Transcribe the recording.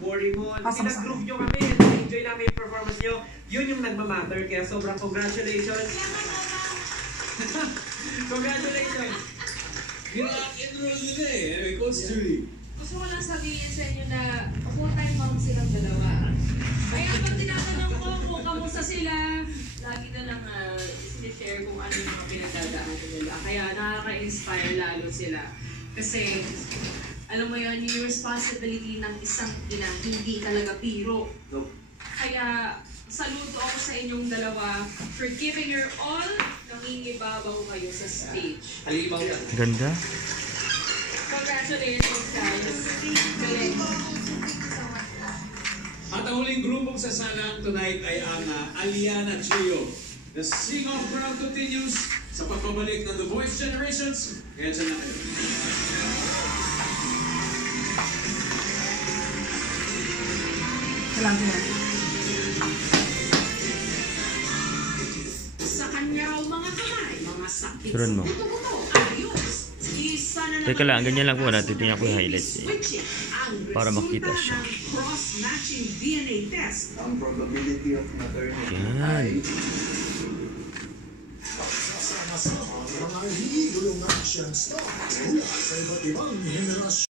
worry mo. Pinag-groove nyo kami. Enjoy namin yung performance nyo. Yun yung nagmamatter. Kaya sobrang congratulations. Congratulations. Enroll nila eh. Coach Julie. Gusto ko lang sabihin sa inyo na full-time mom silang dalawa. Kaya pag tinatanong ko kung kamusta sila, lagi na lang sinishare kung ano yung mga pinagdadaanan nila. Kaya nakaka-inspire lalo sila. Kasi, alam mo yun, yung responsibility ng isang ina, hindi talaga biro. Kaya, saludo ako sa inyong dalawa for giving your all, nangingibabaw kayo sa stage. Halimaw yan. Ganda. Congratulations, guys. Galing. At ang huling grupong sasalang tonight ay ang Aliana Trio. The sing-off crowd continues sa pagpabalik ng The Voice Generations. Kaya dyan na kayo. Sa kanya raw mga kamay, mga sakit Turun mo. sa buto-buto, ayos. Isa na Teka lang, ganyan lang po. Titingnan ko yung highlights eh. Para makita siya. Cross-matching DNA test. Ang probability of maternity Yan. ay Sama-sama ang mga higulong action stars mula sa iba't ibang henerasyon.